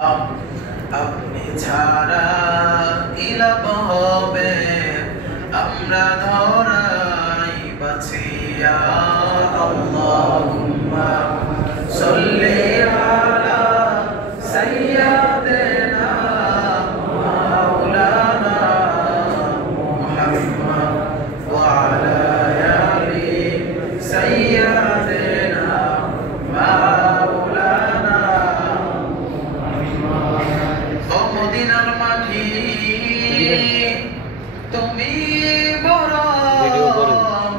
আপনি ছাড়া কি লাভ হবে আমরা ধরাই বাঁচিয়া। আল্লাহুম্মা সাল্লি আলা সাইয়্যিদিনা মাওলানা মুহাম্মদ ওয়া আলা আলি সাইয়্যিদিনা মাওলানা। ও মদিনার মাটি তুমি বড়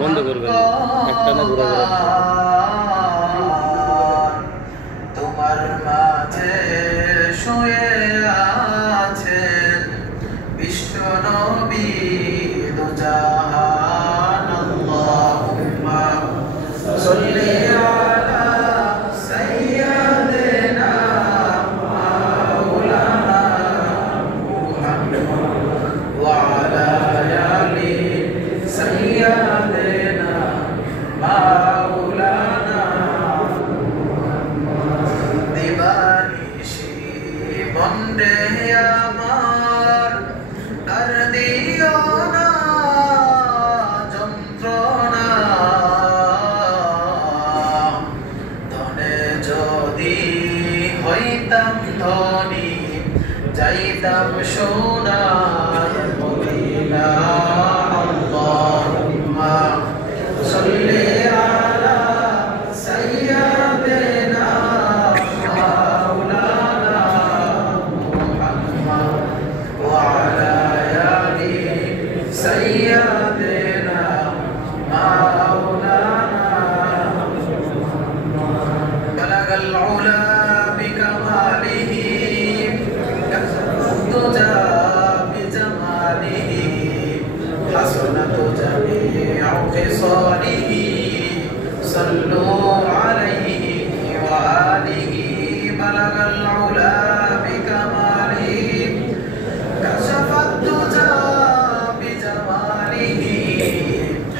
বন্ধ করবেন একটা না ঘুরে তোমার মাঝে শুয়ে আছেন বিশ্ব নবী দুজাহান। আল্লাহুম্মা সাল্লি আলা সাইয়্যিদিনা মাওলানা মুহাম্মদ ওয়া আলা আলি সাইয়্যিদিনা মাওলানা। দিবানিশি বন্দে আমার আর দিও না যন্ত্রণা। ধনে যদি হইতাম ধনী যাইতাম সোনার মদিনা। আল্লাহুম্মা সাল্লি আলা সাইয়্যিদিনা মাওলানা মুহাম্মদ ওয়া আলা আলি সাইয়্যিদিনা মাওলানা। বালাগাল উলা বিকামালিহি কাসরতুজা বিজামালিহি হাসনাতু জামিউ খিসালিহি সাল্লু আলাইহি ওয়া আলিহি। বালাগাল উলা বিকামালিহি কাশাফাতুজা বিজামালিহি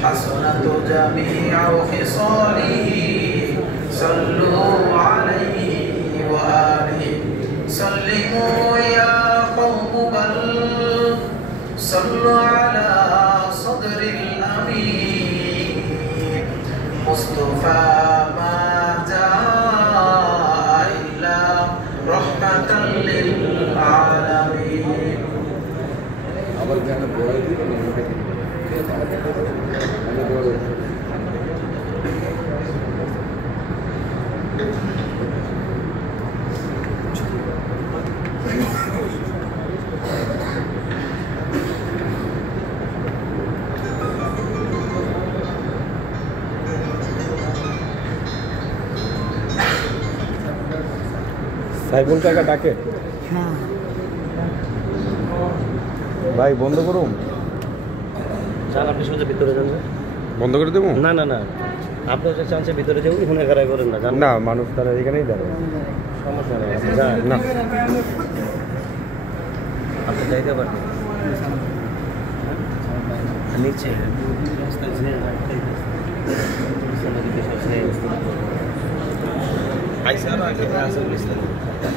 হাসনাতু জামিউ খিসালিহি সাল্লু আলাইহি ওয়া আলিহি। সাল্লিমু ইয়া কওম বাল সাল্লু আলা সদরিল আমিন মুস্তাফা মা জাআ ইল্লা রাহমাতাল লিল আলামিন। আবার কেন বড় সাইবুল কাকা ডাকে ভাই বন্ধ করুন। চান আপনি সোজা ভিতরে যান। বন্ধ করে দেবো? না না না, আপনি হচ্ছে চান্সে ভিতরে যাবেন, ফোনে খারাপ করেন না। না, মানুষ তারা এখানেই দাঁড়ায়। সমস্যা নেই, যান না আপনি যাইতে পারবেন নিচে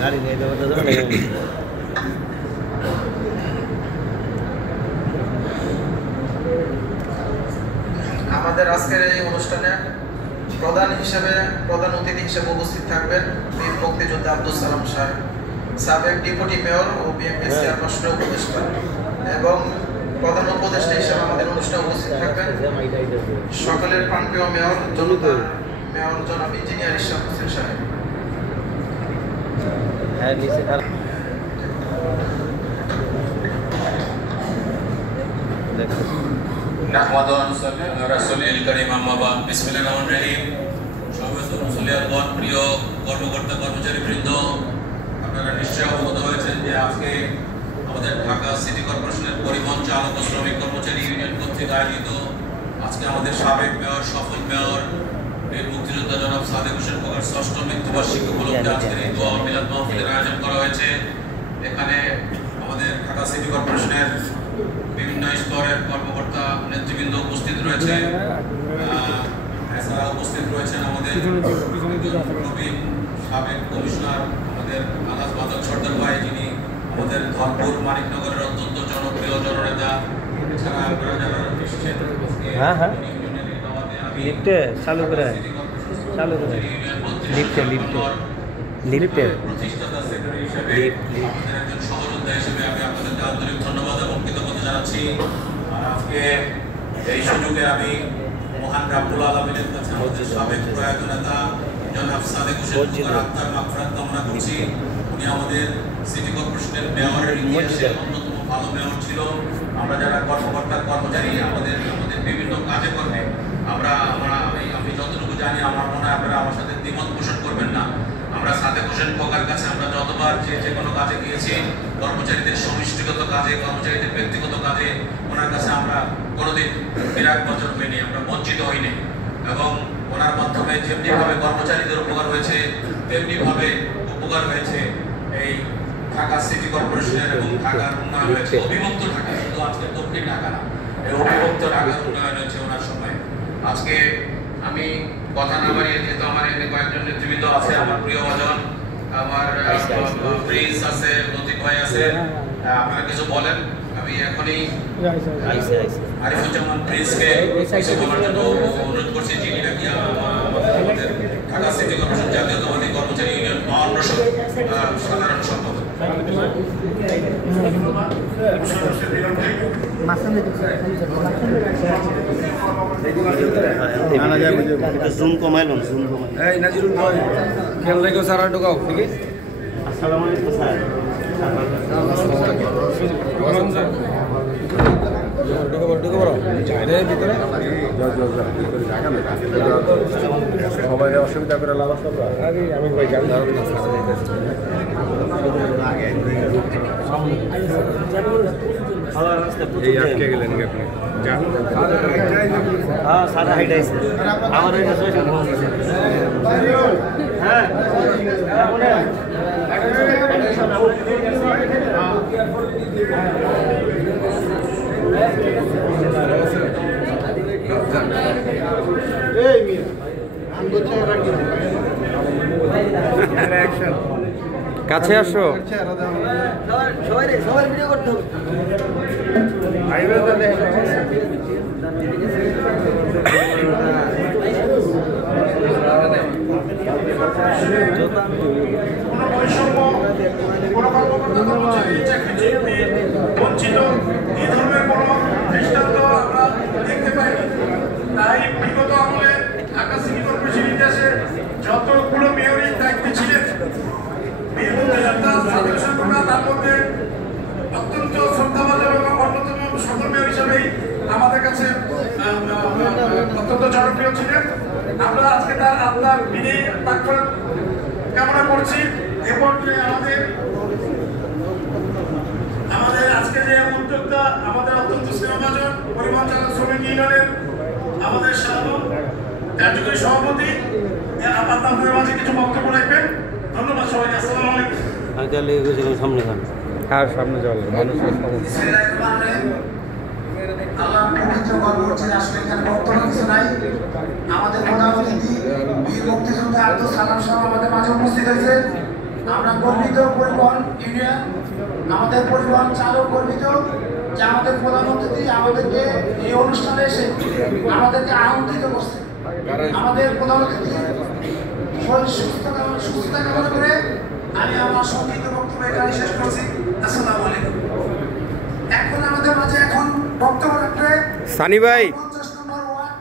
গাড়ি নিয়ে যাওয়া। আমাদের আজকের এই অনুষ্ঠানে প্রধান অতিথি হিসেবে উপস্থিত থাকবেন বীর মুক্তিযোদ্ধা আব্দুল সালাম সাহেব, সাবেক ডেপুটি মেয়র ও বিএনপি চেয়ারপারসনের উপদেষ্টা, এবং প্রধান উপদেষ্টা হিসেবে আমাদের অনুষ্ঠানে উপস্থিত থাকবেন সকলের প্রাণপ্রিয় মেয়র জনতা মেয়র জনাব ইঞ্জিনিয়ার ইশরাক হোসেন সাহেব। হ্যাঁ নিচে নাহমাদু ওয়া নুসাল্লি আলা রাসূলিল কারীম, আম্মা বা'দ। বিসমিল্লাহির রহমানির রহিম। সম্মানিত মুসল্লিয়ানগণ, প্রিয় কর্মকর্তা কর্মচারীবৃন্দ, আপনারা নিশ্চয়ই অবগত হয়েছেন যে আজকে আমাদের ঢাকা সিটি কর্পোরেশনের পরিবহন চালক ও শ্রমিক কর্মচারী ইউনিয়ন কর্তৃক আয়োজিত আজকে আমাদের সাবেক মেয়র, সফল মেয়র বীর মুক্তিযোদ্ধা জনাব সাদেক হোসেন খোকার ৬ষ্ঠ মৃত্যুবার্ষিকী উপলক্ষে আজকের এই দোয়া মিলাদ মাহফিলের আয়োজন করা হয়েছে। এখানে আমাদের ঢাকা সিটি কর্পোরেশনের বিভিন্ন স্তরের কর্মকর্তা নেতৃবৃন্দ উপস্থিত রয়েছে। এছাড়া উপস্থিত রয়েছেন আমাদের নবীন সাবেক কমিশনার আমাদের আমাদের আলাস বাদক সর্দার ভাই, যিনি আমাদের ধনপুর মানিকনগরের অত্যন্ত জনপ্রিয় জননেতা। এছাড়া আপনারা যারা এসেছেন লিফটে চালু করে লিফটে প্রতিষ্ঠাতা সেক্রেটারি হিসেবে আমাদের একজন সহযোদ্ধা হিসেবে আমি আপনাদেরকে আন্তরিক ধন্যবাদ এবং কৃতজ্ঞতা জানাচ্ছি। আর আজকে এই সুযোগে আমি মহান রাব্বুল আলামিনের কাছে আমাদের সাবেক প্রয়াত নেতা জনাব সাদেক হোসেন খোকার আত্মার মাগফিরাত কামনা করছি। উনি আমাদের সিটি কর্পোরেশনের মেয়রের ইতিহাসে অন্যতম ভালো মেয়র ছিল। আমরা যারা কর্মকর্তা কর্মচারী আমাদের বিভিন্ন কাজে কর্মে আমি যতটুকু জানি, আমার মনে হয় আপনারা আমার সাথে দ্বিমত পোষণ করবেন না। আমরা সাদেক হোসেন খোকার কাছে আমরা যতবার যে কোনো কাজে গিয়েছি, কর্মচারীদের সমষ্টিগত কাজে, কর্মচারীদের ব্যক্তিগত কাজে, ওনার কাছে আমরা কোনোদিন বিরাগ বচন হইনি, আমরা বঞ্চিত হইনি। এবং ওনার মাধ্যমে যেমনিভাবে কর্মচারীদের উপকার হয়েছে, তেমনিভাবে উপকার হয়েছে এই ঢাকা সিটি কর্পোরেশনের এবং ঢাকার উন্নয়ন হয়েছে। অবিভক্ত ঢাকা, শুধু আজকে দক্ষিণ ঢাকা না, এই অবিভক্ত ঢাকার উন্নয়ন হয়েছে ওনার সময়। আজকে আমি কথা না বাড়িয়ে, যেহেতু আমার এখানে কয়েকজন নেতৃবৃন্দ আছে, আমার প্রিয় ভাজন, আমার প্রিন্স আছে, লতিফ ভাই আছে, আপনারা কিছু বলেন। আমি এখনই আরিফুজ্জামান প্রিন্সকে কিছু বলার জন্য অনুরোধ করছি, যিনি নাকি আমাদের ঢাকা সিটি কর্পোরেশন জাতীয়তাবাদী কর্মচারী ইউনিয়ন সাধারণ সম্পাদক। জুম কমাইলাম এই নাজিরুল ভাই খেয়াল রেখো সারা ঢোকাও ঠিক আছে। আসসালামু আলাইকুম স্যার। ঢুকে পড়ো ভিতরে সবাই অসুবিধা করে লাভ আমি ভাই এই আটকে গেলেন কি আপনি? হ্যাঁ সারা হাইট আছে আমার হ্যাঁ কাছে আসো। সবাই ভিডিও করতে হবে। বঞ্চিত এই ধরনের কোনো দৃষ্টান্ত আমরা দেখতে পাইনি। তাই বিগত আমলে ঢাকা সিটি কর্পোরেশন ইতিহাসে যতগুলো মেয়রের দায়িত্বে ছিলেন, বীর মুক্তিযোদ্ধা সাদেক হোসেন খোকা তার মধ্যে অত্যন্ত শ্রদ্ধাভাজন এবং অন্যতম সফল মেয়র হিসেবেই আমাদের কাছে অত্যন্ত জনপ্রিয় ছিলেন। আমরা আজকে তার আত্মার বিনয়ী মাগফিরাত কামনা করছি। এবং আমাদের আজকে যে উদ্যোক্তা, আমাদের অত্যন্ত স্নেহভাজন পরিবহন চালক শ্রমিক ইউনিয়নের আমাদের কার্যকরী সভাপতি, আপনাদের মাঝে কিছু বক্তব্য রাখবেন। ধন্যবাদ সবাইকে। আসসালামু আলাইকুম। সামনে যান আর সামনে চল মানুষের আল্লাহ পবিত্র গল্প করছেন। আসলে এখানে বক্তব্য কিছু নাই। আমাদের প্রধান অতিথি বীর মুক্তিযোদ্ধা আব্দুল সালাম সাহেব আমাদের মাঝে উপস্থিত হয়েছে। আমরা গর্বিত পরিবহন ইউনিয়ন, আমাদের পরিবহন চালক গর্বিত যে আমাদের প্রধান অতিথি আমাদেরকে এই অনুষ্ঠানে এসে আমাদেরকে আমন্ত্রিত করছে। আমাদের প্রধান অতিথি সুস্থতা কামনা করে আমি আমার সংক্ষিপ্ত বক্তব্য এখানে শেষ করছি। আসসালামু আলাইকুম। এখন আমাদের মাঝে বক্তব্য রাখবে সানি ভাই, 50 নম্বর ওয়ার্ড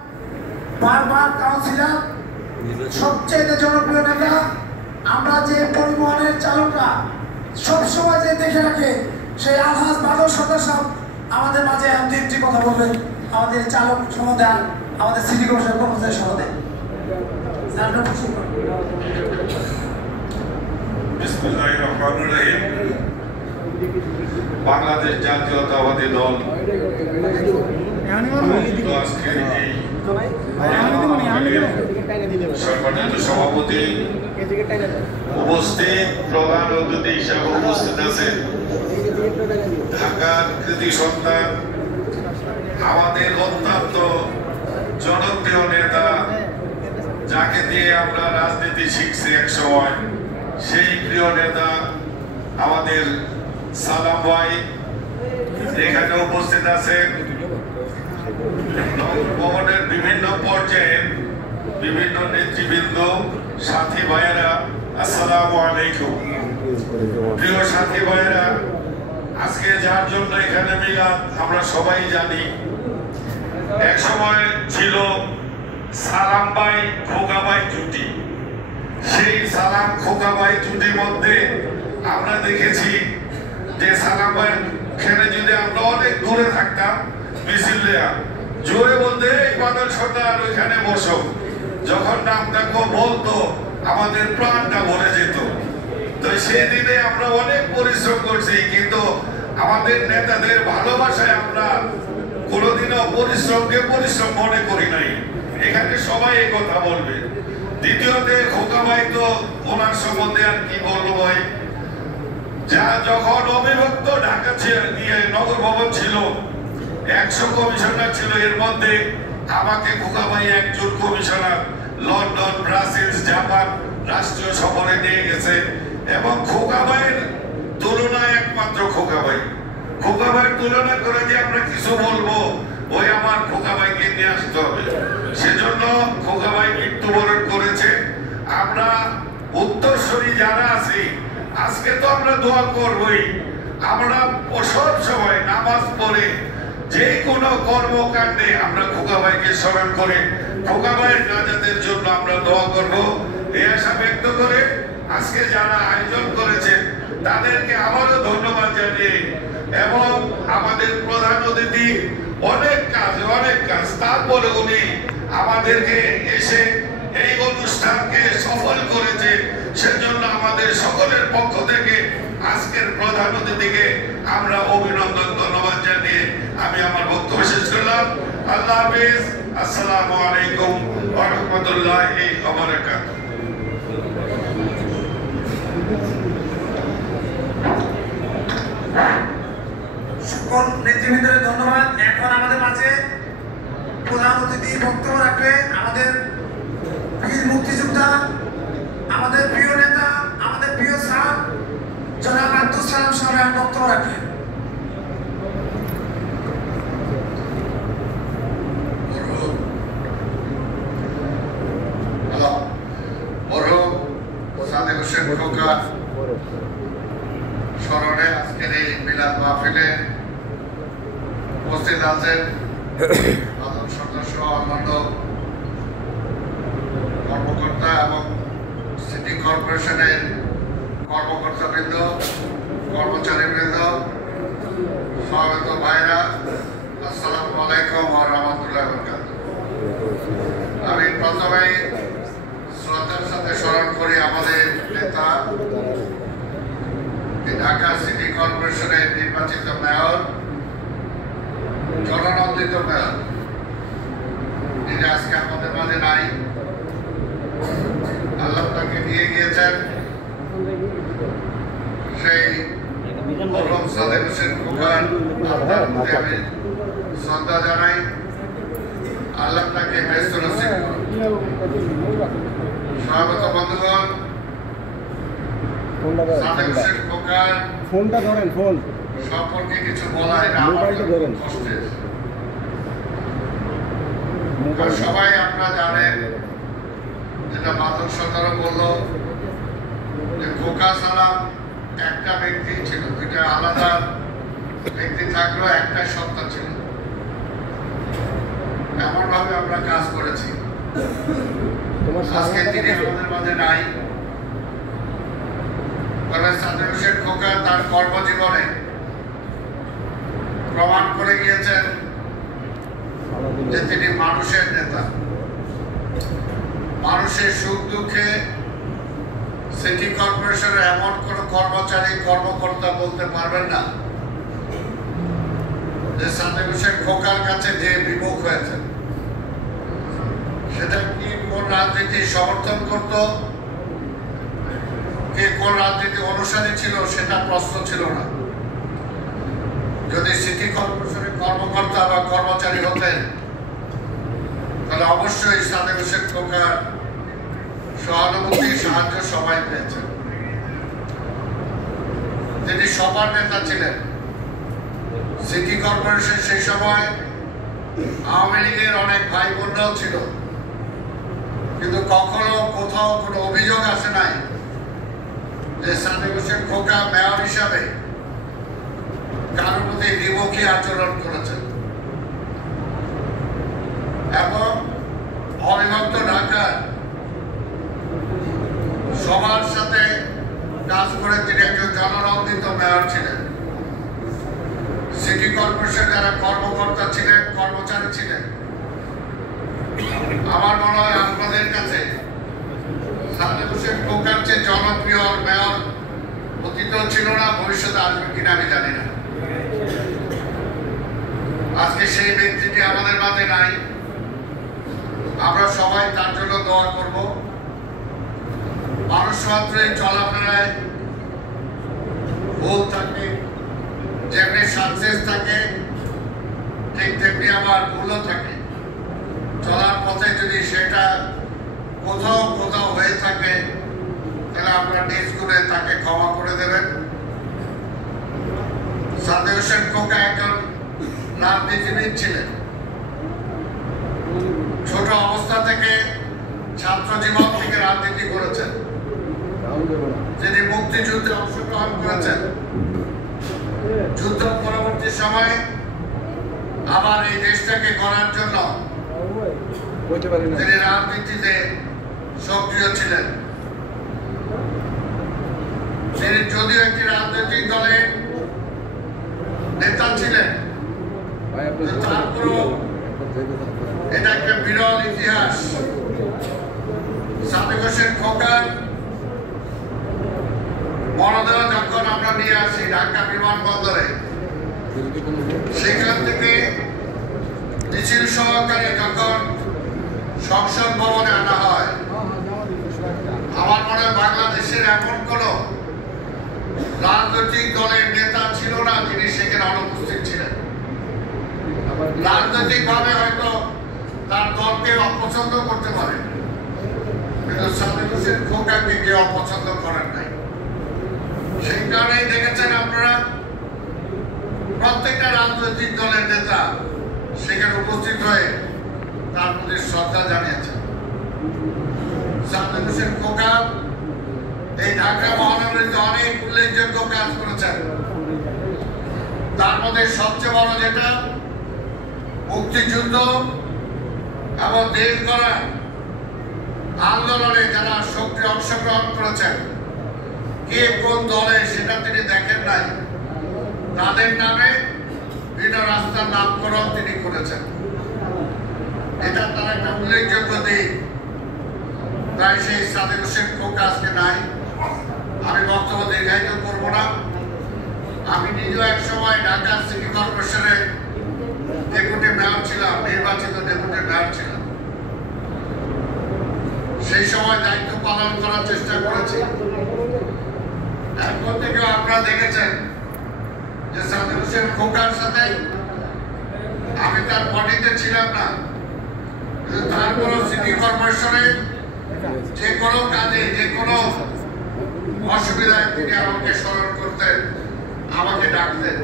বারবার কাউন্সিলর, সবচেয়ে জনপ্রিয় নেতা। আমরা যে পরিবহনের চালকরা সবসময় যে দেখে রাখে সেই আলহাজ বাদল সর্দার সাহেব আমাদের মাঝে একটি কথা বলবেন আমাদের চালক সমুদায়, আমাদের সিটি কর্পোরেশন কর্মচারী সমাদায়। বিসমিল্লাহির রহমানির রহিম। বাংলাদেশ জাতীয়তাবাদী দল আজকের এই সম্মানিত সভাপতি উপস্থিত, প্রধান অতিথি হিসাবে উপস্থিত আছেন ঢাকার কৃতি সন্তান, আমাদের অত্যন্ত জনপ্রিয় নেতা, যাকে দিয়ে আমরা রাজনীতি শিখছি এক সময়, সেই প্রিয় নেতা আমাদের সালাম ভাই এখানে উপস্থিত আছেন। ভবনের বিভিন্ন পর্যায়ের বিভিন্ন নেতৃবৃন্দ, সাথী ভাইয়েরা, আসসালামু আলাইকুম। প্রিয় সাথী ভাইয়েরা, আজকে যার জন্য এখানে মিলাদ আমরা সবাই জানি। এক সময় ছিল সালাম ভাই খোকা ভাই জুটি। সেই সালাম খোকা ভাই জুটির মধ্যে আমরা দেখেছি যে সালাম ভাই খেলে যদি আমরা অনেক দূরে থাকতাম মিছিল দেয়া জোরে বলতে এই বাদল সর্দার ওইখানে বসো, যখন নামটাকে বলতো আমাদের প্রাণটা ভরে যেত। তো সেদিনে আমরা অনেক পরিশ্রম করছি, কিন্তু আমাদের নেতাদের ভালোবাসায় আমরা কোনোদিনও পরিশ্রমকে পরিশ্রম মনে করি নাই। এখানে সবাই এই কথা বলবে। দ্বিতীয়তে খোকা ভাই তো ওনার সম্বন্ধে আর কি বলবো ভাই, যা যখন অবিভক্ত ঢাকা নগর ভবন ছিল 100 কমিশনার ছিল, এর মধ্যে আমাকে খোকা ভাই একজন কমিশনার লন্ডন, ব্রাজিল, জাপান রাষ্ট্রীয় সফরে নিয়ে গেছে। এবং খোকা ভাইয়ের তুলনায় একমাত্র খোকা ভাই, খোকা ভাইয়ের তুলনা করে যে আমরা কিছু বলবো, ওই আমার খোকা ভাইকে নিয়ে আসতে হবে। সেজন্য খোকা ভাই মৃত্যুবরণ করেছে। আমরা উত্তরসূরি যারা আছি আজকে তো আমরা দোয়া করবই, আমরা সব সময় নামাজ পড়ে যে কোনো কর্মকাণ্ডে আমরা খোকা ভাইকে স্মরণ করে খোকা ভাইয়ের নাজাতের জন্য আমরা দোয়া করব। এই আশা ব্যক্ত করে আজকে যারা আয়োজন করেছে তাদেরকে আবারও ধন্যবাদ জানিয়ে, এবং আমাদের প্রধান অতিথি অনেক কাজ তারপরে উনি আমাদেরকে এসে এই অনুষ্ঠানকে সফল করেছে। সেজন্য আমাদের সকলের পক্ষ থেকে আজকের প্রধান অতিথিকে আমরা অভিনন্দন, ধন্যবাদ জানিয়ে আমি আমার বক্তব্য শেষ করলাম। আল্লাহ হাফেজ। আসসালামু আলাইকুম ওয়া রাহমাতুল্লাহি ওয়া বারাকাতুহু। সকল নেতৃবৃন্দকে ধন্যবাদ। এখন আমাদের মাঝে প্রধান অতিথি বক্তব্য রাখবে আমাদের বীর মুক্তিযোদ্ধা, আমাদের প্রিয় নেতা, আমাদের প্রিয় স্যার জনাব আব্দুল সালাম সাহেব বক্তব্য রাখবেন। স্মরণে আজকের এই মিলাদ মাহফিলে উপস্থিত আছেন সদস্য, অন্যান্য কর্মকর্তা এবং সিটি কর্পোরেশনের কর্মকর্তাবৃন্দ, কর্মচারীবৃন্দ, সমবেত ভাইরা, আসসালামু আলাইকুম ওয়া রাহমাতুল্লাহি ওয়া বারাকাতুহু। আমি প্রথমেই শ্রদ্ধার সাথে স্মরণ করি আমাদের নেতা, ঢাকা সিটি কর্পোরেশনের নির্বাচিত মেয়র, জননন্দিত মেয়র, যিনি আজকে আমাদের মাঝে নাই। আল্লাহ তাকে নিয়ে গিয়েছেন। সেই মরহুম সাদেক হোসেন খোকার আত্মার প্রতি আমি শ্রদ্ধা জানাই। আল্লাহ তাকে ব্যস্ত নসিব করুন। স্বাগত বন্ধুগণ, সাদেক হোসেন খোকার ফোনটা ধরেন, ফোন সম্পর্কে কিছু বলা এটা আমার কষ্টের। সবাই আপনারা জানেন, যেটা মাদক সরকারও বললো, যে খোকা সালাম একটা ব্যক্তি ছিল, দুইটা আলাদা ব্যক্তি থাকলেও একটা সত্তা ছিল। এমন ভাবে আমরা কাজ করেছি। আজকে তিনি আমাদের মাঝে নাই। সাদেক হোসেন খোকা তার কর্মজীবনে প্রমাণ করে গিয়েছেন যে তিনি মানুষের নেতা। মানুষের সুখ দুঃখে সিটি কর্পোরেশনের এমন কোন কর্মচারী, কর্মকর্তা বলতে পারবেন না যে সাদেক হোসেন খোকার কাছে যে বিমুখ হয়েছে। সেটা কি কোন রাজনীতি সমর্থন করত, কে কোন রাজনীতি অনুসারী ছিল, সেটা প্রশ্ন ছিল না। যদি সিটি কর্পোরেশনের কর্মকর্তা বা কর্মচারী হতেন, তাহলে অবশ্যই সাদেক হোসেন খোকার সহানুভূতি, সাহায্য সবাই পেয়েছেন। তিনি সবার নেতা ছিলেন। সিটি কর্পোরেশন সেই সময় আওয়ামী লীগের অনেক ভাই বোনরাও ছিল, কিন্তু কখনো কোথাও কোনো অভিযোগ আসে নাই যে সাদেক হোসেন খোকা মেয়র হিসাবে কারোর প্রতি দ্বিমুখী আচরণ করেছেন। এবং অবিভক্ত ঢাকার সবার সাথে কাজ করে তিনি একজন জননন্দিত মেয়র ছিলেন। সিটি কর্পোরেশন যারা কর্মকর্তা ছিলেন, কর্মচারী ছিলেন, আমার মনে হয় আপনাদের কাছে সাদেক হোসেন খোকার চেয়ে জনপ্রিয় মেয়র অতীত ছিল না, ভবিষ্যতে আসবে কিনা আমি জানি না। আজকে সেই ব্যক্তিটি আমাদের মাঝে নাই, আমরা সবাই তার জন্য দোয়া করব। মানুষ মাত্রই চলাফেরায় ভুল থাকে, যেমনি সাকসেস থাকে ঠিক তেমনি আবার ভুলও থাকে। চলার পথে যদি সেটা কোথাও কোথাও হয়ে থাকে তাহলে আপনারা নিজ করে তাকে ক্ষমা করে দেবেন। সাদেক হোসেন খোকা একজন রাজনীতিবিদ ছিলেন। ছোট অবস্থা থেকে ছাত্র জীবন থেকে রাজনীতি করেছেন। যিনি মুক্তিযুদ্ধে অংশগ্রহণ করেছেন, যুদ্ধ পরবর্তী সময়ে আবার এই দেশটাকে গড়ার জন্য তিনি রাজনীতিতে সক্রিয় ছিলেন। তিনি যদিও একটি রাজনৈতিক দলের নেতা ছিলেন, তারপরেও এটা একটা বিরল ইতিহাস। সাদেক হোসেন খোকার মরদেহ যখন আমরা নিয়ে আসি ঢাকা বিমানবন্দরে, সেখান থেকে মিছিল সহকারে যখন সংসদ ভবনে আনা হয়, আমার মনে হয় বাংলাদেশের এমন কোন রাজনৈতিক দলের নেতা ছিল না যিনি সেখানে অনুপস্থিত ছিলেন। রাজনৈতিক ভাবে হয়তো তার দলকে অপছন্দ করতে পারে, কিন্তু সাদেক হোসেন খোকাকে কেউ অপছন্দ করেন নাই। সেই কারণেই দেখেছেন আপনারা প্রত্যেকটা রাজনৈতিক দলের নেতা সেখানে উপস্থিত হয়ে তার প্রতি শ্রদ্ধা জানিয়েছেন। সাদেক হোসেন খোকা এই ঢাকা মহানগরীতে অনেক উল্লেখযোগ্য কাজ করেছেন। তার মধ্যে সবচেয়ে বড় যেটা মুক্তিযুদ্ধ এবং দেশ গড়া আন্দোলনে যারা সক্রিয় অংশগ্রহণ করেছেন, কে কোন দলে সেটা তিনি দেখেন নাই, তাদের নামে বিভিন্ন রাস্তার নামকরণ তিনি করেছেন। এটা তার একটা উল্লেখযোগ্য দিক। তাই সেই সাদেক হোসেন খোকা আজকে নাই। আমি বক্তব্য দীর্ঘায়িত করব না। আমি নিজেও এক সময় ঢাকা সিটি কর্পোরেশনের ডেপুটি মেয়র ছিলাম, নির্বাচিত ডেপুটি মেয়র ছিলাম। সেই সময় দায়িত্ব পালন করার চেষ্টা করেছি। এরপর থেকেও আপনারা দেখেছেন যে সাদেক হোসেন খোকার সাথে আমি তার বডিতে ছিলাম না, কিন্তু তারপরও সিটি কর্পোরেশনে যে কোনো কাজে, যে কোনো অসুবিধায় তিনি আমাকে স্মরণ করতেন, আমাকে ডাকতেন।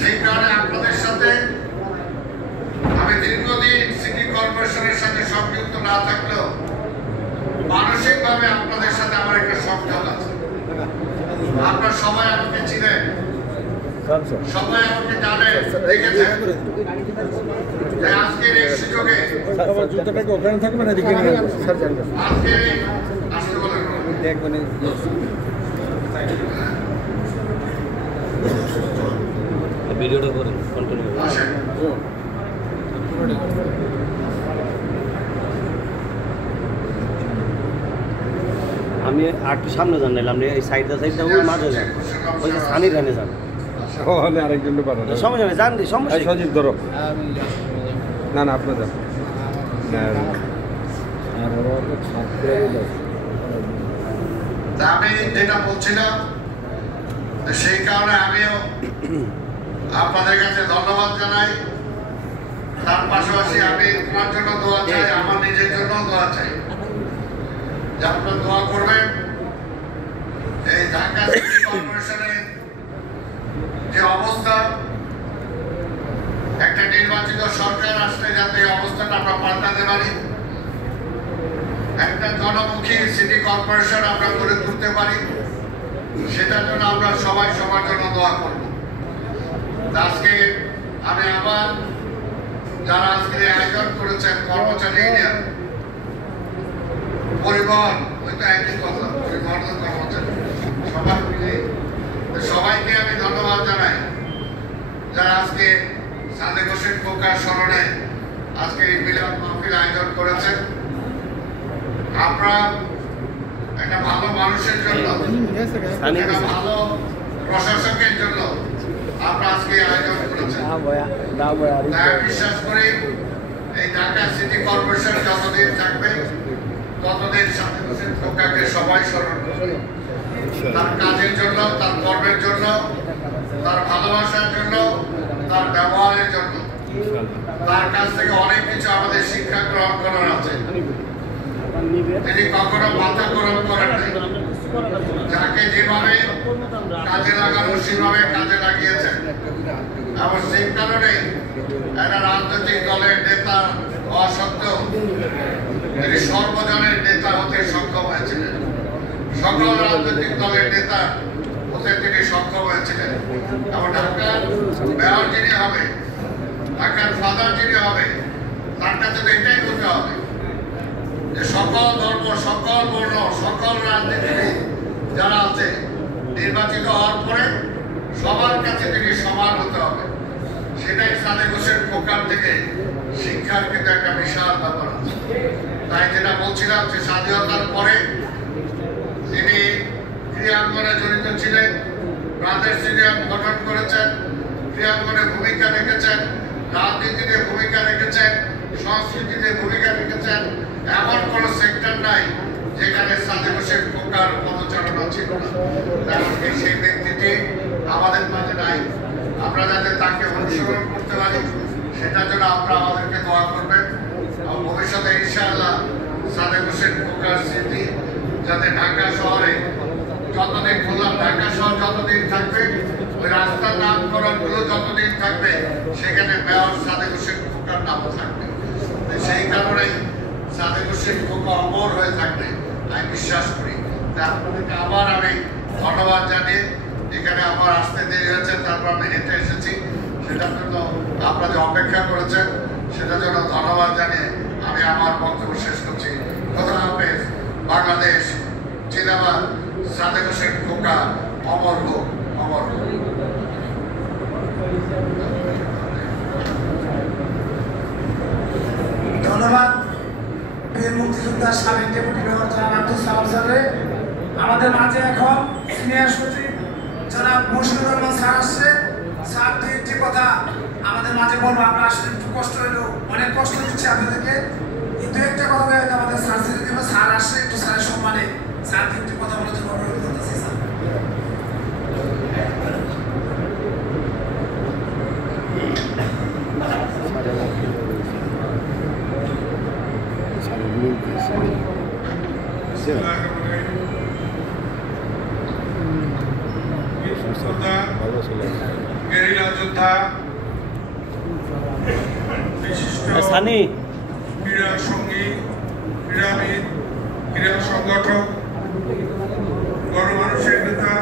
সেই কারণে আপনাদের সাথে আমি দীর্ঘদিন সিটি কর্পোরেশনের সাথে সংযুক্ত না থাকলেও মানসিকভাবে আপনাদের সাথে আমার একটা সংযোগ আছে। আপনারা সবাই আমাকে চিনেন, সবাই আমাকে জানেন, দেখেছেন। আজকের এই সুযোগে আজকে আসতে বলেন ভিডিওটা করেন, কন্টিনিউ আসেন। আমি আর একটু সামনে যান, নাইলে আপনি এই সাইডটা ওই মাঝে যান, ওই যে সানির খানে যান। আরেকজন সমস্যা নেই, যান, সমস্যা নেই। সজীব ধরো। না না, আপনার যান। আমি যেটা বলছিলাম, সেই কারণে আমিও আপনাদের কাছে ধন্যবাদ জানাই। তার পাশাপাশি আমি আপনার জন্য দোয়া চাই, আমার নিজের জন্য দোয়া চাই যে আপনারা দোয়া করবেন। এই ঢাকা সিটি কর্পোরেশনের যে অবস্থা, একটা নির্বাচিত সরকার আসলে যাতে অবস্থাটা আমরা পাল্টাতে পারি, একটা জনমুখী সিটি কর্পোরেশন আমরা গড়ে তুলতে পারি, সেটার জন্য আমরা সবাই সবার জন্য দোয়া করব। আজকে আমি আবার যারা আজকে আয়োজন করেছেন কর্মচারী ইউনিয়ন, পরিবহন, ওই তো একই কথা, পরিবহন কর্মচারী সবার মিলে সবাইকে আমি ধন্যবাদ জানাই যারা আজকে সাদেক হোসেন খোকার স্মরণে আজকে এই মিলাদ মাহফিল আয়োজন করেছেন। আমরা একটা ভালো মানুষের জন্য, একটা ভালো প্রশাসকের জন্য আমরা আজকে আয়োজন করেছেন। তাই বিশ্বাস করি এই ঢাকা সিটি কর্পোরেশন যতদিন থাকবে ততদিন সাদেক হোসেন খোকাকে সবাই স্মরণ করবে, তার কাজের জন্য, তার কর্মের জন্য, তার ভালোবাসার জন্য, তার ব্যবহারের জন্য। তার কাছ থেকে অনেক কিছু আমাদের শিক্ষা গ্রহণ করার আছে। তিনি কখনো মাথা গরম করেন নাই, যাকে যেভাবে কাজে লাগানো সেভাবে কাজে লাগিয়েছেন। আবার সেই কারণে একটা রাজনৈতিক দলের নেতা হওয়া সত্ত্বেও তিনি সর্বজনের নেতা হতে সক্ষম হয়েছিলেন, সকল রাজনৈতিক দলের নেতা হতে তিনি সক্ষম হয়েছিলেন। এবং ঢাকার মেয়র যিনি হবে, ঢাকার ফাদার যিনি হবে, তার কাছে তো এটাই করতে হবে যে সকল ধর্ম, সকল বর্ণ, সকল রাজনীতিবিদ যারা আছে নির্বাচিত হওয়ার পরে সবার কাছে তিনি সমান হতে হবে। সেটাই সাদেক হোসেন খোকার থেকে শিক্ষার কিন্তু একটা বিশাল ব্যাপার আছে। তাই যেটা বলছিলাম যে স্বাধীনতার পরে তিনি ক্রীড়াঙ্গনে জড়িত ছিলেন, ব্রাদার্স স্টেডিয়াম গঠন করেছেন, ক্রীড়াঙ্গনে ভূমিকা রেখেছেন, রাজনীতিতে ভূমিকা রেখেছেন, সংস্কৃতিতে ভূমিকা রেখেছেন। এমন কোন সেক্টর নাই যেখানে সাদেক হোসেন খোকার পদচারণা ছিল না। সেই ব্যক্তিটি আমাদের মাঝে নাই। আমরা যাতে তাকে অনুসরণ করতে পারি সেটার জন্য আপনারা আমাদেরকে দোয়া করবেন। ভবিষ্যতে ইনশাআল্লাহ সাদেক হোসেন খোকার স্মৃতি যাতে ঢাকা শহরে যতদিন খোলাম, ঢাকা শহর যতদিন থাকবে, ওই রাস্তার নামকরণগুলো যতদিন থাকবে, সেখানে মেয়র সাদেক হোসেন খোকার নাম থাকবে। সেই কারণেই সাদেক হোসেন খোকা অমর হয়ে থাকবে আমি বিশ্বাস করি। আপনাদেরকে আবার আমি ধন্যবাদ জানিয়ে, এখানে আবার আসতে দেরি হয়েছে, তারপর আমি হেঁটে এসেছি, সেটার জন্য আপনারা যে অপেক্ষা করেছেন সেটার জন্য ধন্যবাদ জানিয়ে আমি আমার বক্তব্য শেষ করছি। খোদা হাফেজ। বাংলাদেশ জিন্দাবাদ। সাদেক হোসেন খোকা অমর হোক, অমর হোক। ধন্যবাদ বীর মুক্তিযোদ্ধা সাবেক ডেপুটি মেয়র জনাব আব্দুল সালাম স্যারকে। আমাদের মাঝে এখন সিনিয়র সচিব জনাব মুর্শিদুর রহমান স্যার আসছে। স্যার দুইটি কথা আমাদের মাঝে বলবো। আমরা আসলে একটু কষ্ট হইলেও অনেক কষ্ট দিচ্ছি আপনাদেরকে, কিন্তু একটা কথা বলে আমাদের স্যার ছেড়ে দেবে। স্যার আসছে, একটু স্যারের সম্মানে স্যার দুইটি কথা বলার জন্য অনুরোধ করতেছি। স্যার গেরিলা যোদ্ধা, বিশিষ্ট ক্রীড়া সঙ্গী, ক্রীড়াবিদ, ক্রীড়া সংগঠক, গণমানুষের নেতা,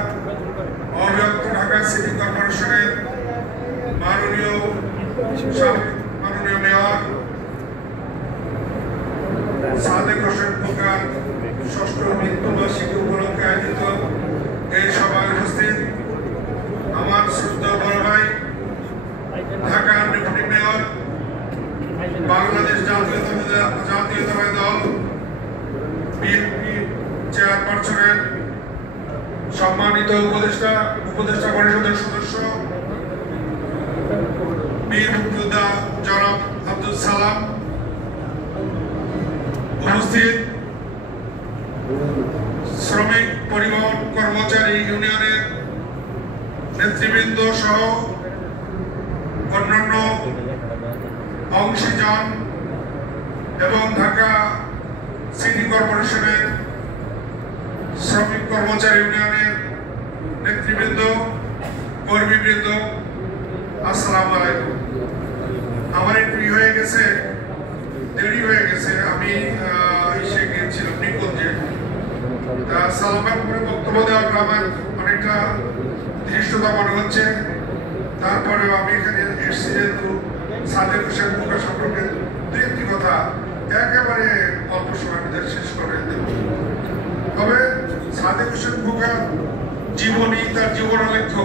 অবিভক্ত ঢাকা সিটি কর্পোরেশনের মাননীয় মেয়র সাদেক হোসেন খোকার ৬ষ্ঠ মৃত্যুবার্ষিকী উপলক্ষে আয়োজিত এই সভায় উপস্থিত আমার শ্রদ্ধা বড় ভাই, ঢাকার ডেপুটি মেয়র, বাংলাদেশ জাতীয়তাবাদী দল বিএনপি চেয়ারপারসনের সম্মানিত উপদেষ্টা পরিষদের সদস্য, বীর মুক্তিযোদ্ধা জনাব আব্দুল সালাম, উপস্থিত শ্রমিক পরিবহন কর্মচারী ইউনিয়নের নেতৃবৃন্দ সহ অন্যান্য অংশীজন এবং ঢাকা সিটি কর্পোরেশনের শ্রমিক কর্মচারী ইউনিয়নের নেতৃবৃন্দ, কর্মীবৃন্দ, আসসালামু আলাইকুম। আমার একটু হয়ে গেছে, দেরি হয়ে গেছে। আমি এসে গিয়েছিলাম নিকুঞ্জে। সালামের উপরে বক্তব্য দেওয়াটা আমার অনেকটা ধৃষ্টতা মনে হচ্ছে। তারপরেও আমি এখানে এসেছি যেহেতু সাদেক হোসেন খোকা সম্পর্কে দুই একটি কথা একেবারে অল্প সময়ের মধ্যে শেষ করে দেব। তবে সাদেক হোসেন খোকার জীবনী, তার জীবনালেখ্য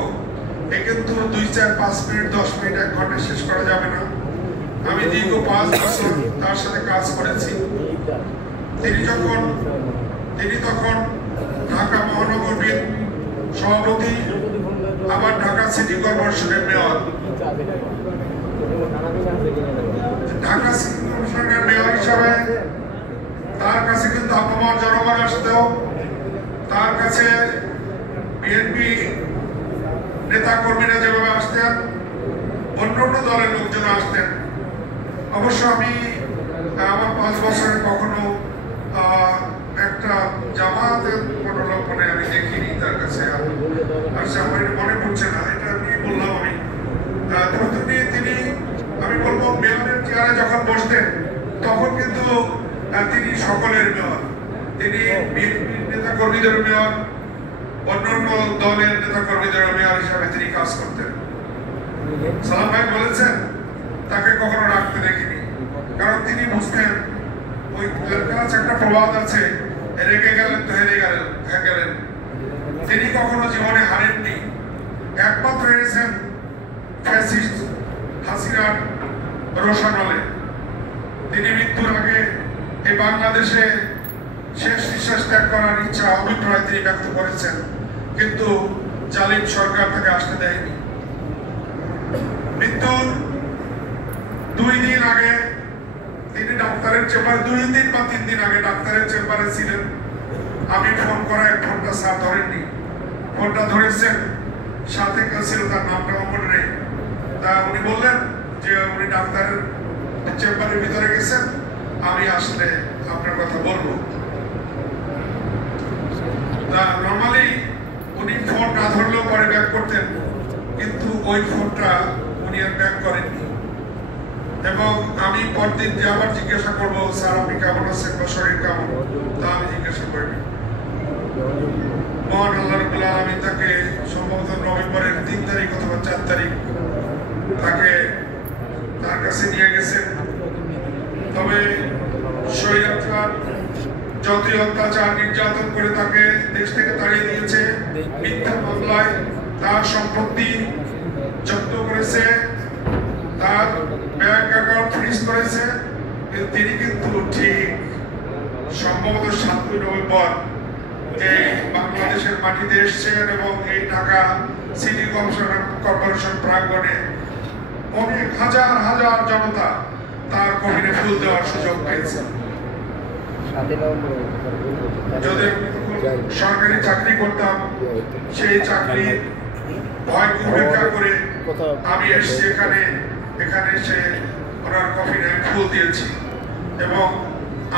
এ কিন্তু 2, 4, 5 মিনিট, 10 মিনিট, 1 ঘন্টা শেষ করা যাবে না। আমি দীর্ঘ 5 বছর তার সাথে কাজ করেছি। তিনি তখন ঢাকা মহানগর সভাপতি, আবার ঢাকা সিটি কর্পোরেশনের মেয়র। ঢাকা সিটি কর্পোরেশনের মেয়র হিসাবে তার কাছে কিন্তু আপামর জনগণ আসতেও, তার কাছে বিএনপি নেতা কর্মীরা যেভাবে আসতেন, অন্যান্য দলের লোকজন আসতেন। অবশ্য আমি আমার 5 বছরে কখনো একটা জামাতের কোনো লোক আমি দেখিনি তার কাছে। আচ্ছা, আমার মনে পড়ছে না, এটা আমি বললাম। আমি বলবো মেয়রের চেয়ারে যখন বসতেন তখন কিন্তু তিনি সকলের মেয়র। তিনি বিএনপির নেতা কর্মীদের মেয়র, অন্যান্য দলের নেতা কর্মীদের মেয়র হিসাবে তিনি কাজ করতেন। সালাম ভাই বলেছেন তাকে কখনো রাখতে দেখিনি, কারণ তিনি বুঝতেন ওই কাছে একটা প্রবাদ আছে, রেগে গেলেন তো হেরে গেলেন। তিনি কখনো জীবনে হারেননি। একমাত্র হেরেছেন ফ্যাসিস্ট হাসিনার রোশানলে। তিনি মৃত্যুর আগে এই বাংলাদেশে শেষ নিঃশ্বাস ত্যাগ করার ইচ্ছা, অভিপ্রায় তিনি ব্যক্ত করেছেন, কিন্তু জালিম সরকার তাকে আসতে দেয়নি। মৃত্যুর 2 দিন আগে তিনি ডাক্তারের চেম্বারে, 2 দিন বা 3 দিন আগে ডাক্তারের চেম্বারে ছিলেন। আমি ফোন করায় ফোনটা স্যার ধরেননি, ফোনটা ধরেছেন সাথে কেউ ছিল, তার নামটা মনে নেই। তা উনি বললেন যে উনি ডাক্তারের চেম্বারের ভিতরে গেছেন, আমি আসলে আপনার কথা বলবো। নর্মালি উনি ফোন না ধরলেও পরে ব্যাক করতেন, কিন্তু ওই ফোনটা উনি আর ব্যাক করেননি। এবং আমি পরদিন যে আবার জিজ্ঞাসা করবো, স্যার আপনি কেমন আছেন বা শরীর কেমন, তা আমি জিজ্ঞাসা করিনি। মহান আল্লাহ রাব্বুল আলামিন তাকে সম্ভবত নভেম্বরের 3 তারিখ অথবা 4 তারিখ তাকে তার কাছে নিয়ে গেছেন। তবে স্বৈরাচার যতই অত্যাচার নির্যাতন করে তাকে দেশ থেকে তাড়িয়ে দিয়েছে, মিথ্যা মামলায় তার সম্পত্তি জব্দ করেছে, তার ব্যাংক অ্যাকাউন্ট ফ্রিজ করেছে, তিনি কিন্তু ঠিক সম্ভবত 7 নভেম্বর এই বাংলাদেশের মাটিতে এসছেন এবং এই ঢাকা সিটি কর্পোরেশন প্রাঙ্গণে অনেক হাজার হাজার জনতা তার কফিনে ফুল দেওয়ার সুযোগ পেয়েছে। যদি সরকারি চাকরি করতাম, সেই চাকরির ভয়কে উপেক্ষা করে আমি এসছি এখানে এসে ওনার কফিনে ফুল দিয়েছি এবং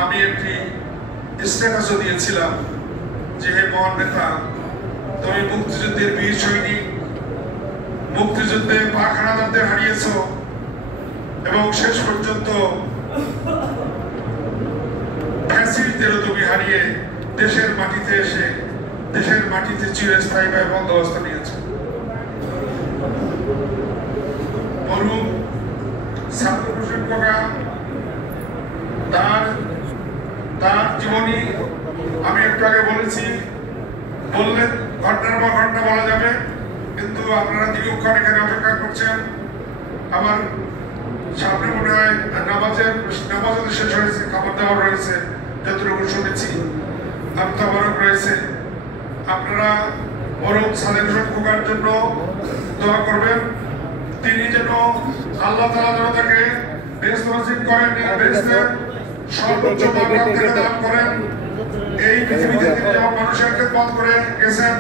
আমি একটি স্ট্যাটাসও দিয়েছিলাম যে হে মহান নেতা, তুমি মুক্তিযুদ্ধের বীর সৈনিক, মুক্তিযুদ্ধে পাক হানাদারদের হারিয়েছ এবং শেষ পর্যন্ত ফ্যাসিস্টদেরও তুমি হারিয়ে দেশের মাটিতে এসে দেশের মাটিতে চিরস্থায়ীভাবে বন্দোবস্ত নিয়েছ। মরহুম সাদেক হোসেন খোকা তার জীবনী আমি একটু আগে বলেছি, বললেন ঘন্টার পর ঘন্টা বলা যাবে, কিন্তু আপনারা দীর্ঘক্ষণ এখানে অপেক্ষা করছেন। আমার সামনে মনে হয় নামাজের শেষ হয়েছে, খাবার দাবার রয়েছে, যতটুকু শুনেছি আত্মবারক রয়েছে। আপনারা মরহুম সাদেক হোসেন খোকার জন্য দোয়া করবেন, তিনি যেন আল্লাহ তাআলা যেন তাকে বেহেশত নসিব করেন, বেহেশতের সর্বোচ্চ মাকাম দান করেন। এই পৃথিবীতে তিনি যেমন মানুষের খেদমত করে গেছেন,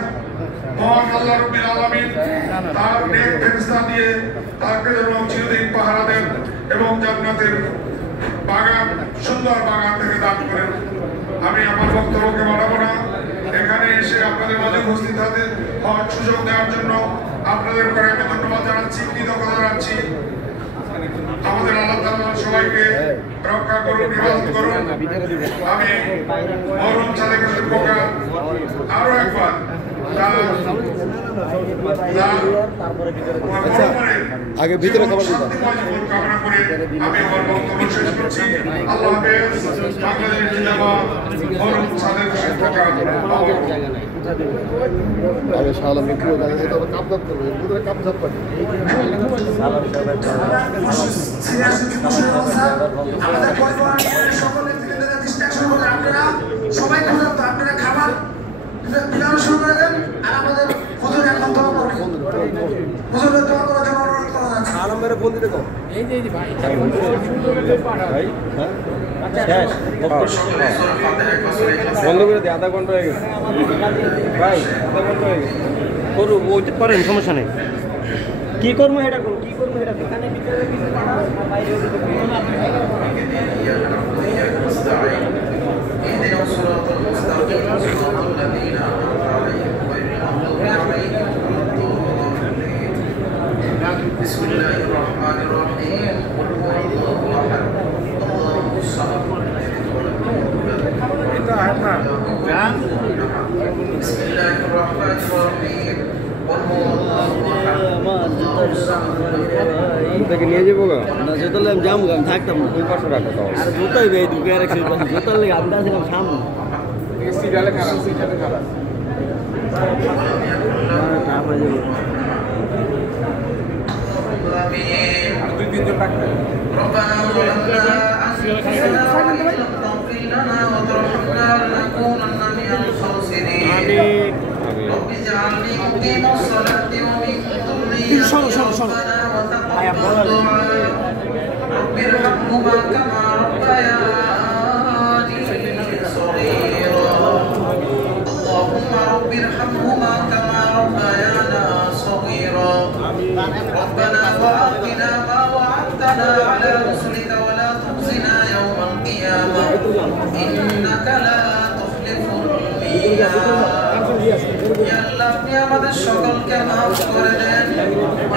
মহান আল্লাহ রাব্বুল আলামিন তার নেক ফেরেশতা দিয়ে তাকে যেন চিরদিন পাহারা দেন এবং জান্নাতের বাগান, সুন্দর বাগান থেকে দান করেন। আমি আমার বক্তব্যকে বাড়াবো না, এখানে এখানে এসে আপনাদের মাঝে উপস্থিত হওয়ার সুযোগ দেওয়ার জন্য আপনাদের উপরে আমি ধন্যবাদ জানাচ্ছি, কৃতজ্ঞতা জানাচ্ছি। আমাদের আল্লাহ তাআলা সবাইকে রক্ষা করুন, হেফাজত করুন। আমি মরহুম সাদেক হোসেন খোকা আরো একবার আগে ভিতরে খবর দিতাম। কামনা করে আমি আমার বক্তব্য শেষ করছি। আল্লাহ হাফেজ। বাংলাদেশ জিন্দাবাদ। মরহুম সাদেক হোসেন খোকা। আগে শালা মিক্রো লাগে এটা আবার কাপ দাপ করবে ভিতরে কাপ দাপ করে আমাদের পরিবার সকলের থেকে ডিস্ট্রাকশন হলে আপনারা সবাই ক্ষুধার্ত, আপনারা খাবার বিতরণ শুরু করে দেন। আর আমাদের হুজুর এখন দোয়া করবেন, হুজুরের দোয়া করার জন্য অনুরোধ করা যাচ্ছে। আলমের ফোন দিতে কম বন্ধ করে দিই, আধা ঘন্টা হয়ে গেছে ভাই, আধা ঘন্টা হয়ে গেছে। করুন ওইটা করেন, সমস্যা নেই। কি করবো এটা করুন, কি করবো এটা করুন। بسم الله الرحمن الرحيم قل هو الله احد الله الصمد بسم الله الرحمن الرحيم قل هو الله احد الله الصمد থেকে নিয়ে যাবো গা না, জুতলে আমি যাবো, আমি থাকতাম না। 200 টাকা দাও। আর জুতোই বে ঢুকে রাখছি, জুতোর লেগে আমি আসলাম সামনে। সিরিয়ালে খারাপ, সিরিয়ালে খারাপ। ربنا ظلمنا أنفسنا وإن لم تغفر لنا وترحمنا لنكونن من الخاسرين رب اجعلني مقيم الصلاة ومن ذريتي ربنا وتقبل دعاء رب ارحمهما كما ربياني صغيرا اللهم رب ارحمهما كما ربيانا صغيرا ربنا وآتنا ما وعدتنا على رسلك ولا تخزنا يوم القيامة إنك لا تخلف الميعاد يا الله আপনি আমাদের সকলকে মাফ করে দেন।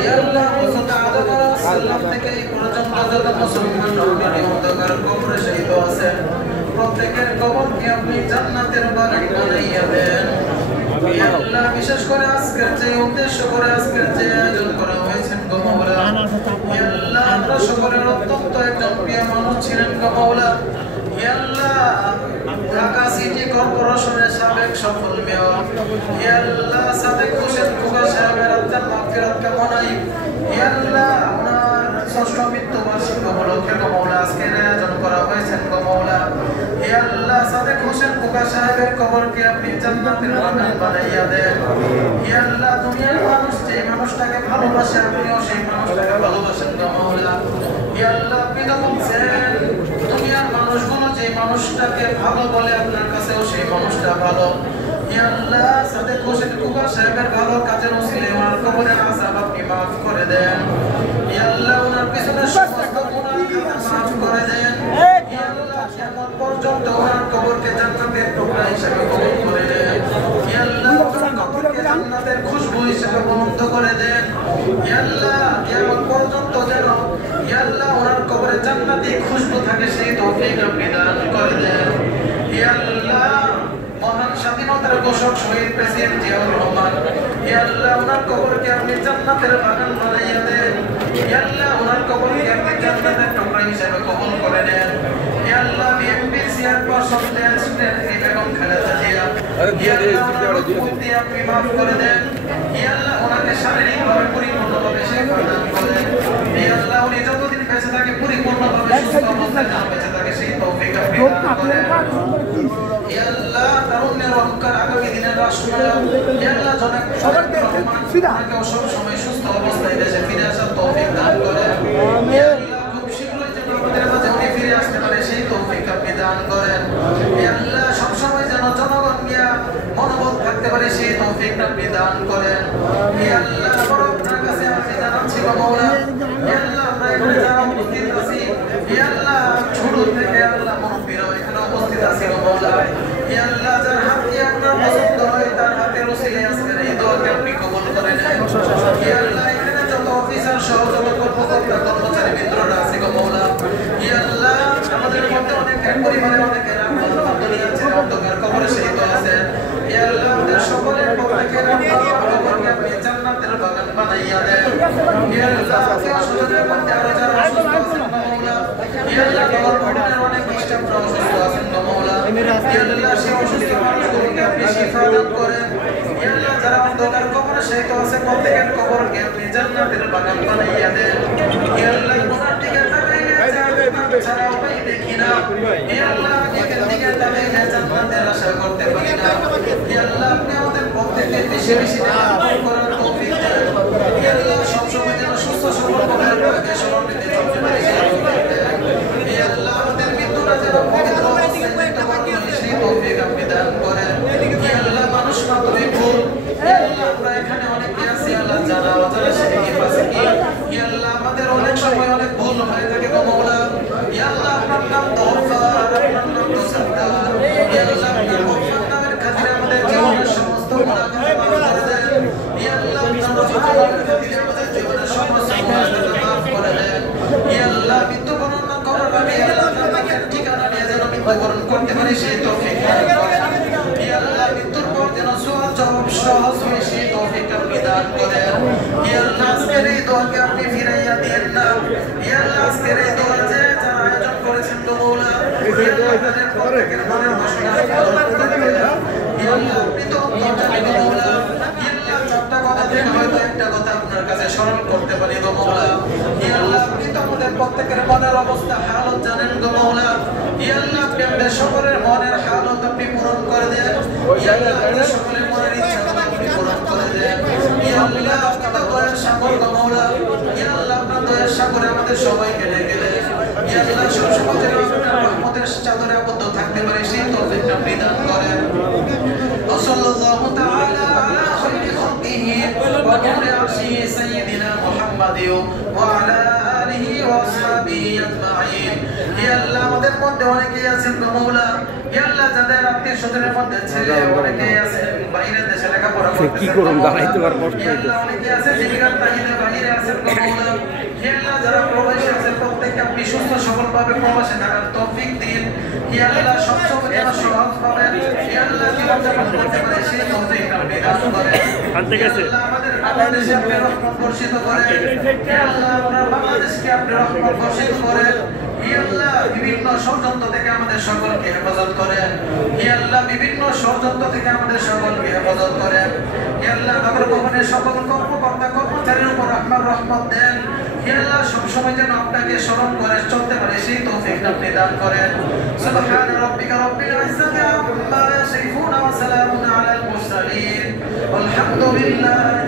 ইয়া আল্লাহ হযরত আদম আলাইহিস সালাম থেকে এই পর্যন্ত যত মুসলমান নবী অন্ধকার কবরে শহীদ আছেন, প্রত্যেকের কবরকে আপনি জান্নাতের বাগান বানাইয়া দেন। ইয়া আল্লাহ বিশেষ করে আজকের যে উদ্দেশ্য করে আজকের যে আয়োজন করা হয়েছে গো মাওলা, ইয়া আল্লাহ আমরা সকলের অত্যন্ত একজন প্রিয় মানুষ ছিলেন গো মাওলা। ইয়া আল্লাহ ঢাকা সিটি কর্পোরেশনের সাবেক সফল মেয়র ইয়া আল্লাহ সাদেক হোসেন খোকা সাহেবের আত্মার মাগফিরাত কামনাই ইয়া আল্লাহ আপনার ষষ্ঠ মৃত্যুবার্ষিকী উপলক্ষে গো মাওলা আজকের আয়োজন করা হয়েছে গো মাওলা। ইয়া আল্লাহ সাদেক হোসেন খোকা সাহেবের কবরকে আপনি জান্নাতের বাগান বানাইয়া দেন। ইয়া আল্লাহ দুনিয়ার মানুষ যে মানুষটাকে ভালোবাসে আপনিও সেই মানুষটাকে ভালোবাসেন গো মাওলা। ইয়া আল্লাহ আপনি তো বলছেন দুনিয়ার মানুষগুলো যে মানুষটাকে ভালো বলে আপনার কাছেও সেই মানুষটা ভালো। ইয়া আল্লাহ সাদেক হোসেন খোকা সাহেবের ভালো কাজের ওসিলে ওনার কবরের আযাব আপনি মাফ করে দেন। ইয়া আল্লাহ ওনার পিছনে সমস্ত গুনাহ মাফ করে দেন। ইয়া আল্লাহ কিয়ামত পর্যন্ত ওনার কবরকে জান্নাতের টুকরা হিসেবে কবুল করে নেন। ইয়া আল্লাহ ওনার কবরকে জান্নাতের খুশবু হিসেবে বন্ধ করে দেন। ইয়া আল্লাহ কিয়ামত পর্যন্ত যেন ইয়া আল্লাহ ওনার কবরে জান্নাতি খুশবু থাকে সেই তৌফিক আপনি দান করে দেন। ইয়া আল্লাহ মহান স্বাধীনতার ঘোষক শহীদ প্রেসিডেন্ট জিয়াউর রহমান ইয়া আল্লাহ ওনার কবরকে আপনি জান্নাতের বাগান বানাইয়া দেন। ইয়া আল্লাহ ওনার কবরকে আপনি জান্নাতের টুকরা হিসেবে কবুল করে নেন। ইয়া আল্লাহ বিএনপির চেয়ারপারসন নেত্রী বেগম খালেদা জিয়া ইয়া আল্লাহ ওনার মুক্তি আপনি মাফ করে দেন। ইয়া আল্লাহ ওনাকে শারীরিকভাবে পরিপূর্ণভাবে শিফা দান করেন। ইয়া আল্লাহ উনি যতদিন বেঁচে থাকে পরিপূর্ণভাবে সুস্থ অবস্থায় বেঁচে থাকে সেই তৌফিক আপনি দান করেন। ইয়া আল্লাহ তারুণ্যের অহংকার আগামী দিনের রাষ্ট্রনায়ক ইয়া আল্লাহ জনাব তাকেও সব সময় সুস্থ অবস্থায় দেশে ফিরে আসার তৌফিক দান করেন। ইয়া আল্লাহ খুব শীঘ্রই যেন আমাদের মাঝে উনি ফিরে আসতে পারে সেই তৌফিক আপনি দান করেন। ইয়া আল্লাহ সব সময় যেন জনগণ নিয়ে মনোবল থাকতে পারে সেই তৌফিক আপনি দান করেন। ইয়া আল্লাহ বড় আপনার কাছে আমি জানাচ্ছি গো মাওলা ইয়া আল্লাহ আমরা এখানে যারা উপস্থিত আছি ইয়া আল্লাহ ছোট থেকে আল্লাহ মুরব্বিরা এখানে উপস্থিত আছি গো মাওলা ইয়া আল্লাহ যার হাত দিয়ে আপনার পছন্দ হয় বানাইয়া দেন ইয়া আল্লাহ আত্মীয়-স্বজনের মধ্যে আরো যারা অসুস্থ আছেন মাওলা ইয়া আল্লাহ তোমার ভবনের অনেক স্টাফরা অসুস্থ আছেন মাওলা ইয়া আল্লাহ সেই অসুস্থ মানুষগুলোকে আপনি শিফা দান করেন ইয়া আল্লাহ যারা অন্ধকার কবরে শায়িত আছে প্রত্যেকের কবরকে আপনি জান্নাতের বাগান বানাইয়া দেন ইয়া আল্লাহ তোমার দিকে তাকাইলে ছাড়া উপায় দেখি না ইয়া আল্লাহ দিকের দিকে তাকাইলে জান্নাতের আশা করতে পারি না ইয়া আল্লাহ আপনি আমাদের প্রত্যেককে বেশি বেশি আমল করার তৌফিক দেন ইয়া আল্লাহ সব সময় যেন সুস্থ সবল ভাবে আপনাকে স্মরণ রেখে চলতে পারি ইয়া আল্লাহ আমাদের মৃত্যুটা যেন পবিত্র অবস্থায় মৃত্যু বরণ সেই তৌফিক আপনি দান করেন ইয়া আল্লাহ মানুষ মাত্রই ভুল ইয়া আল্লাহ আমরা এখানে অনেকে আছি আল্লাহ জানা অজানা শিরকি ফাসিকি ইয়া আল্লাহ আমাদের অনেক সময় অনেক ভুল হয়ে থাকে গো মাওলা ইয়া আল্লাহ আপনার নাম গফফার আপনার নাম সত্তার ইয়া আল্লাহ আপনার গফফার নামের খাতিরে আমাদের জীবনের সমস্ত গুনাহকে মাফ করে দেন ইয়া আল্লাহ আপনার রহমতের খাতিরে আমাদের জীবনের সমস্ত গুনাহকে মাফ করে দেন ইয়া আল্লাহ মৃত্যুবরণ না করার আগে আল্লাহ আপনার ঠিকানা নিয়ে যেন মৃত্যুবরণ করতে পারি সেই তৌফিক দান করেন ইয়া আল্লাহ মৃত্যুর পর যেন সুয়াল জবাব সহজ হয় সেই তৌফিক আপনি দান করেন ইয়া আল্লাহ আজকের এই দোয়াকে আপনি ফিরাইয়া দিয়েন না ইয়া আল্লাহ আজকের এই দোয়া যে যারা আয়োজন করেছেন গো মাওলা ইয়া আল্লাহ তাদের প্রত্যেকের মনের বাসনা পূরণ করে দেন ইয়া আল্লাহ আপনি তো জানেন গো মাওলা ইয়া আল্লাহ চারটা কথা থেকে হয়তো একটা কথা আপনার কাছে স্মরণ করতে পারি গো মাওলা ইয়া আল্লাহ আপনি তো আমাদের প্রত্যেকের মনের অবস্থা হালত জানেন গো মাওলা ইয়া আল্লাহ আপনি আমাদের সকলের মনের হালত আপনি পূরণ করে দেন ইয়া আল্লাহ আমাদের সকলের মনের ইচ্ছা আপনি পূরণ করে দেন ইয়া আল্লাহ আপনি তো দয়ার সাগর গো মাওলা ইয়া আল্লাহ আপনার দয়ার সাগরে আমাদের সবাইকে ঢেকে দেন ইয়া আল্লাহ সব সময় যেন আপনার রহমতের চাদরে আবদ্ধ থাকতে পারি সেই তৌফিক আপনি দান করেন সাল্লাল্লাহু তাআলা আলা খায়রি খালকিহি ওয়া নূরি আরশিহি সাইয়্যিদিনা মুহাম্মাদিন ওয়া আলা আলিহি ওয়া আসহাবিহি আজমাইন ইয়া আল্লাহ আমাদের মধ্যে অনেকেই আছেন গো মাওলা ইয়া আল্লাহ যাদের আত্মীয়-স্বজনের মধ্যে ছেলে অনেকেই আছেন বাইরের দেশে লেখাপড়া করতেছেন কি করুন দাঁড়াইতে পার কষ্ট ইয়া আল্লাহ অনেকেই আছেন জীবিকার তাগিদে বাইরে আছেন গো মাওলা ইয়া আল্লাহ যারা প্রবাসী আছেন প্রত্যেককে আপনি সুস্থ সবলভাবে প্রবাসে থাকার তৌফিক দিন ইয়া আল্লাহ সবসময় যেন সহজ পাবেন ইয়া আল্লাহ জীবনযাপন করতে পারে সেই তৌফিক আপনি দান করেন আনতে গেছে আমাদের বাংলাদেশে আপনি রহমত বর্ষিত করেন ইয়া আল্লাহ আপনার বাংলাদেশকে আপনি রহমত বর্ষিত করেন ইয়া আল্লাহ বিভিন্ন ষড়যন্ত্র থেকে আমাদের সকলকে হেফাজত করেন ইয়া আল্লাহ বিভিন্ন ষড়যন্ত্র থেকে আমাদের সকলকে হেফাজত করেন ইয়া আল্লাহ নগর ভবনের সকল কর্মকর্তা কর্মচারীর উপর আপনার রহমত দেন ইয়া আল্লাহ সবসময় যেন আপনাকে স্মরণ করে চলতে পারে সেই তৌফিক আপনি দান করেন সুবহান রাব্বিকা রাব্বিল ইজ্জাতি আম্মা ইয়াসিফুন ওয়া সালামুন আলাল মুরসালিন ওয়ালহামদুলিল্লাহি